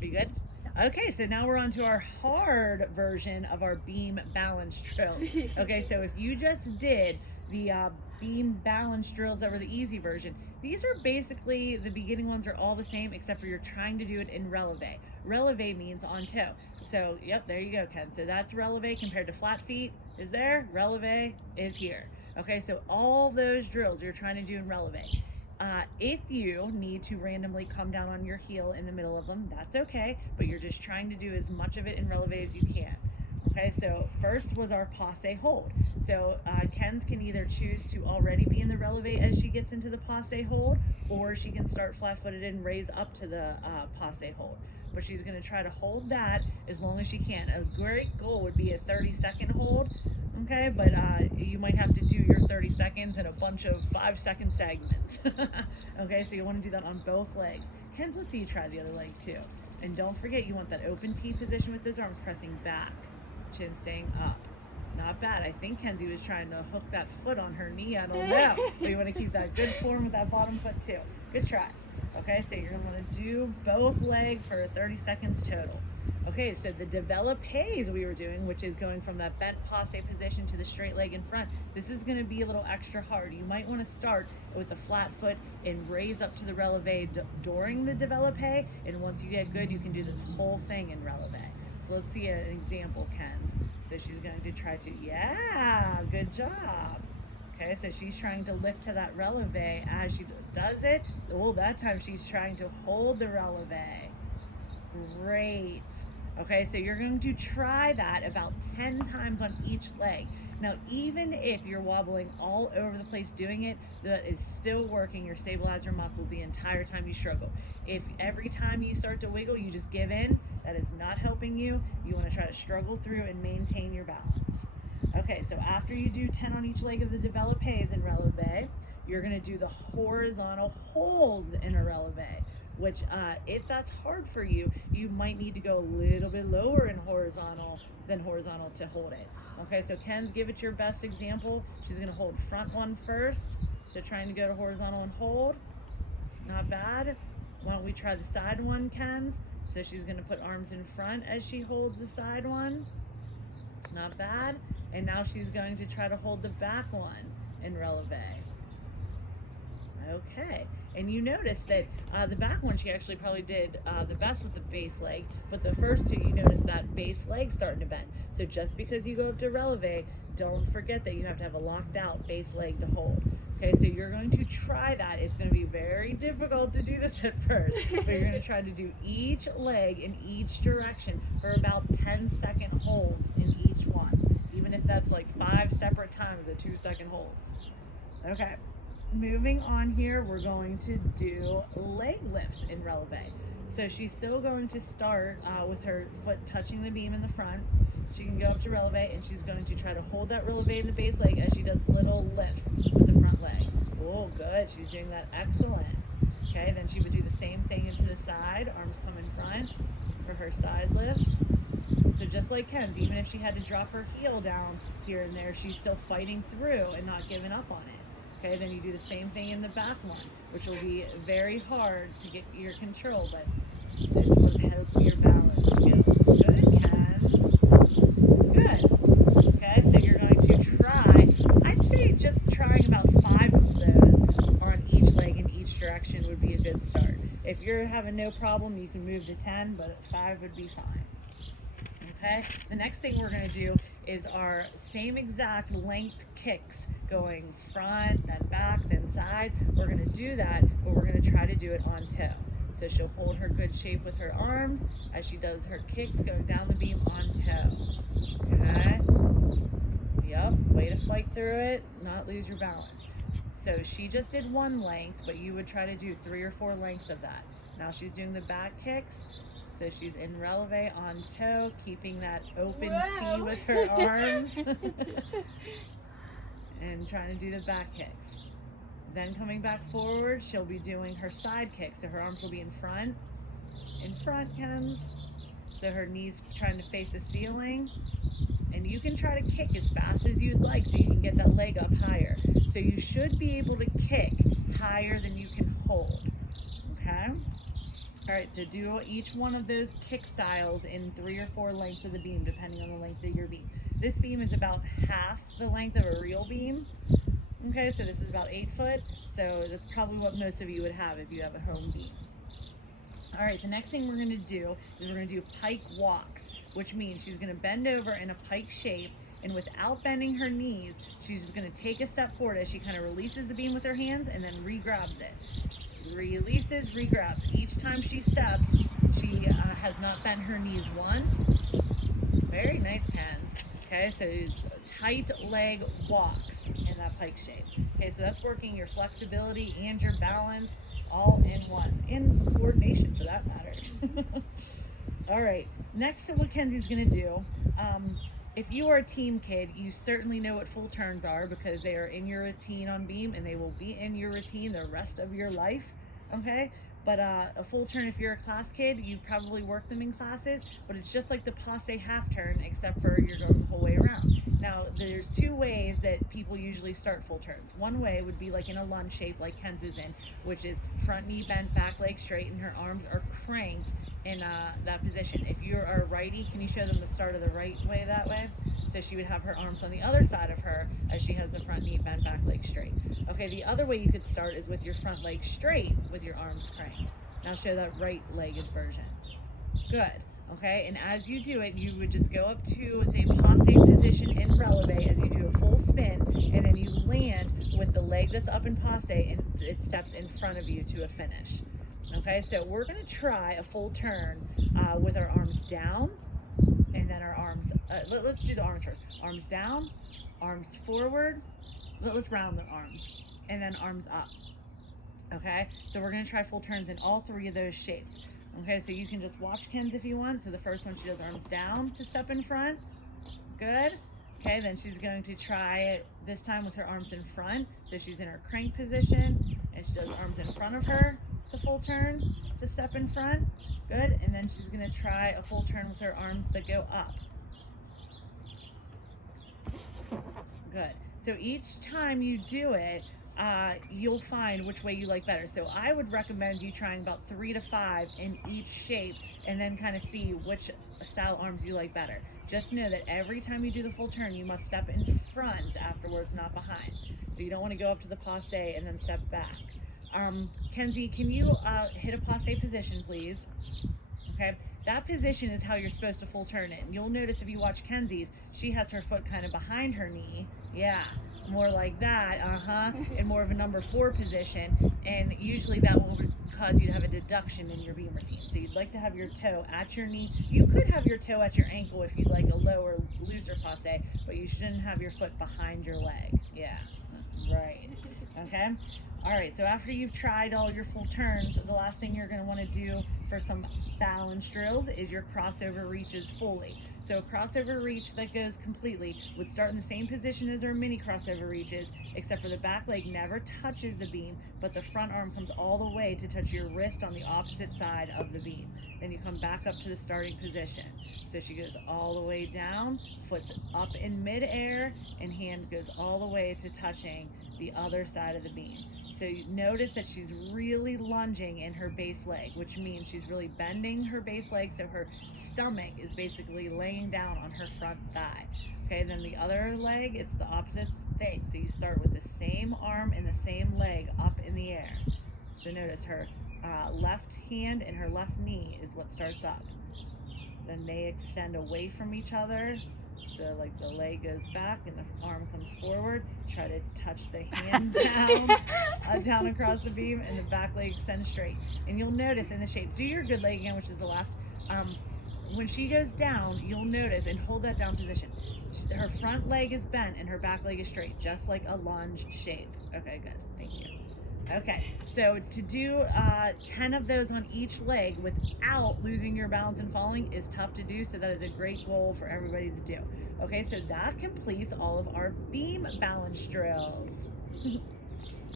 Are you good? Okay, so now we're on to our hard version of our beam balance drill. Okay, so if you just did the beam balance drills that were the easy version, these are basically, the beginning ones are all the same except for you're trying to do it in releve. Releve means on toe. So, yep, there you go, Ken. So that's releve compared to flat feet is there, releve is here. Okay, so all those drills you're trying to do in releve. If you need to randomly come down on your heel in the middle of them, that's okay, but you're just trying to do as much of it in releve as you can. Okay, so first was our passe hold. So Ken's can either choose to already be in the releve as she gets into the passe hold, or she can start flat-footed and raise up to the passe hold. But she's going to try to hold that as long as she can. A great goal would be a 30-second hold, okay? But you might have to do your 30 seconds in a bunch of 5-second segments. Okay, so you want to do that on both legs. Ken's, let's see you try the other leg too. And don't forget, you want that open T position with those arms pressing back, chin staying up. Not bad. I think Kenzie was trying to hook that foot on her knee. I don't know. But you want to keep that good form with that bottom foot too. Good tries. Okay, so you're going to want to do both legs for 30 seconds total. Okay, so the developes we were doing, which is going from that bent passe position to the straight leg in front, this is going to be a little extra hard. You might want to start with the flat foot and raise up to the releve during the develope, and once you get good, you can do this whole thing in releve. So let's see an example, Ken's. So she's going to try to, yeah, good job. Okay, so she's trying to lift to that releve as she does it. Oh, that time she's trying to hold the releve. Great. Okay, so you're going to try that about 10 times on each leg. Now, even if you're wobbling all over the place doing it, that is still working your stabilizer muscles the entire time you struggle. If every time you start to wiggle, you just give in, that is not helping you. You want to try to struggle through and maintain your balance. Okay, so after you do 10 on each leg of the developes in releve, you're going to do the horizontal holds in a releve, which if that's hard for you, you might need to go a little bit lower in horizontal than horizontal to hold it. Okay, so Ken's, give it your best example. She's going to hold front one first, so trying to go to horizontal and hold. Not bad. Why don't we try the side one, Ken's? So she's going to put arms in front as she holds the side one. Not bad. And now she's going to try to hold the back one in releve. Okay, and you notice that the back one, she actually probably did the best with the base leg, but the first two, you notice that base leg starting to bend. So just because you go up to releve, don't forget that you have to have a locked out base leg to hold. Okay, so you're going to try that. It's going to be very difficult to do this at first, but you're going to try to do each leg in each direction for about 10-second holds in each one, even if that's like 5 separate times at 2-second holds. Okay. Moving on here, we're going to do leg lifts in releve. So she's still going to start with her foot touching the beam in the front. She can go up to releve, and she's going to try to hold that releve in the base leg as she does little lifts with the front leg. Oh, good. She's doing that excellent. Okay, then she would do the same thing into the side. Arms come in front for her side lifts. So just like Ken's, even if she had to drop her heel down here and there, she's still fighting through and not giving up on it. Okay, then you do the same thing in the back one, which will be very hard to get your control, but it will help your balance skills. Good, Ken's. Good. Okay, so you're going to try, I'd say just trying about 5 of those on each leg in each direction would be a good start. If you're having no problem, you can move to 10, but 5 would be fine. Okay, the next thing we're going to do is our same exact length kicks, going front, then back, then side. We're going to do that, but we're going to try to do it on toe. So she'll hold her good shape with her arms as she does her kicks going down the beam on toe. Okay, yep, way to fight through it, not lose your balance. So she just did 1 length, but you would try to do 3 or 4 lengths of that. Now she's doing the back kicks. So she's in releve on toe, keeping that open T with her arms. And trying to do the back kicks. Then coming back forward, she'll be doing her side kicks. So her arms will be in front. In front, Ken's. So her knees trying to face the ceiling. And you can try to kick as fast as you'd like so you can get that leg up higher. So you should be able to kick higher than you can hold. Okay? All right, so do each one of those kick styles in 3 or 4 lengths of the beam, depending on the length of your beam. This beam is about half the length of a real beam. Okay, so this is about 8 foot. So that's probably what most of you would have if you have a home beam. All right, the next thing we're gonna do is we're gonna do pike walks, which means she's gonna bend over in a pike shape, and without bending her knees, she's just gonna take a step forward as she kind of releases the beam with her hands and then re-grabs it. Releases, re-grabs. Each time she steps, she has not bent her knees once. Very nice, Kenz. Okay, so it's tight leg walks in that pike shape. Okay, so that's working your flexibility and your balance all in one, and coordination for that matter. All right, next to what Kenzie's gonna do, if you are a team kid, you certainly know what full turns are because they are in your routine on beam and they will be in your routine the rest of your life, okay? But a full turn, if you're a class kid, you've probably worked them in classes, but it's just like the passe half turn, except for you're going the whole way around. Now, there's 2 ways that people usually start full turns. One way would be like in a lunge shape like Kenz is in, which is front knee bent, back leg straight, and her arms are cranked in that position. If you're a righty, can you show them the start of the right way that way? So she would have her arms on the other side of her as she has the front knee bent, back leg straight. Okay, the other way you could start is with your front leg straight with your arms cranked. Now show that right leg version. Good. Okay, and as you do it, you would just go up to the passe position in releve as you do a full spin, and then you land with the leg that's up in passe and it steps in front of you to a finish. Okay, so we're gonna try a full turn with our arms down, and then our arms, let's do the arms first. Arms down, arms forward, let's round the arms, and then arms up. Okay, so we're gonna try full turns in all 3 of those shapes. Okay, so you can just watch Kenz if you want. So the first one, she does arms down to step in front. Good. Okay, then she's going to try it this time with her arms in front. So she's in her crank position, and she does arms in front of her to full turn to step in front. Good, and then she's gonna try a full turn with her arms that go up. Good. So each time you do it, you'll find which way you like better. So I would recommend you trying about 3 to 5 in each shape and then kind of see which style arms you like better. Just know that every time you do the full turn, you must step in front afterwards, not behind. So you don't want to go up to the passe and then step back. Kenzie, can you hit a passe position, please? Okay, that position is how you're supposed to full turn it. And you'll notice if you watch Kenzie's, she has her foot kind of behind her knee. Yeah, more like that, and more of a number 4 position. And usually that will cause you to have a deduction in your beam routine. So you'd like to have your toe at your knee. You could have your toe at your ankle if you'd like a lower, looser passe, but you shouldn't have your foot behind your leg. Yeah, right. Okay. All right, so after you've tried all your full turns, the last thing you're going to want to do for some balance drills is your crossover reaches fully. So a crossover reach that goes completely would start in the same position as our mini crossover reaches, except for the back leg never touches the beam, but the front arm comes all the way to touch your wrist on the opposite side of the beam. Then you come back up to the starting position. So she goes all the way down, foot's up in midair, and hand goes all the way to touching the other side of the beam. So you notice that she's really lunging in her base leg, which means she's really bending her base leg, so her stomach is basically laying down on her front thigh. Okay, then the other leg, it's the opposite thing. So you start with the same arm and the same leg up in the air. So notice her left hand and her left knee is what starts up. Then they extend away from each other. So like the leg goes back and the arm comes forward. Try to touch the hand down, down across the beam, and the back leg extends straight. And you'll notice in the shape, do your good leg again, which is the left. When she goes down, you'll notice, and hold that down position, her front leg is bent and her back leg is straight, just like a lunge shape. Okay, good, thank you. Okay, so to do 10 of those on each leg without losing your balance and falling is tough to do, so that is a great goal for everybody to do. Okay, so that completes all of our beam balance drills.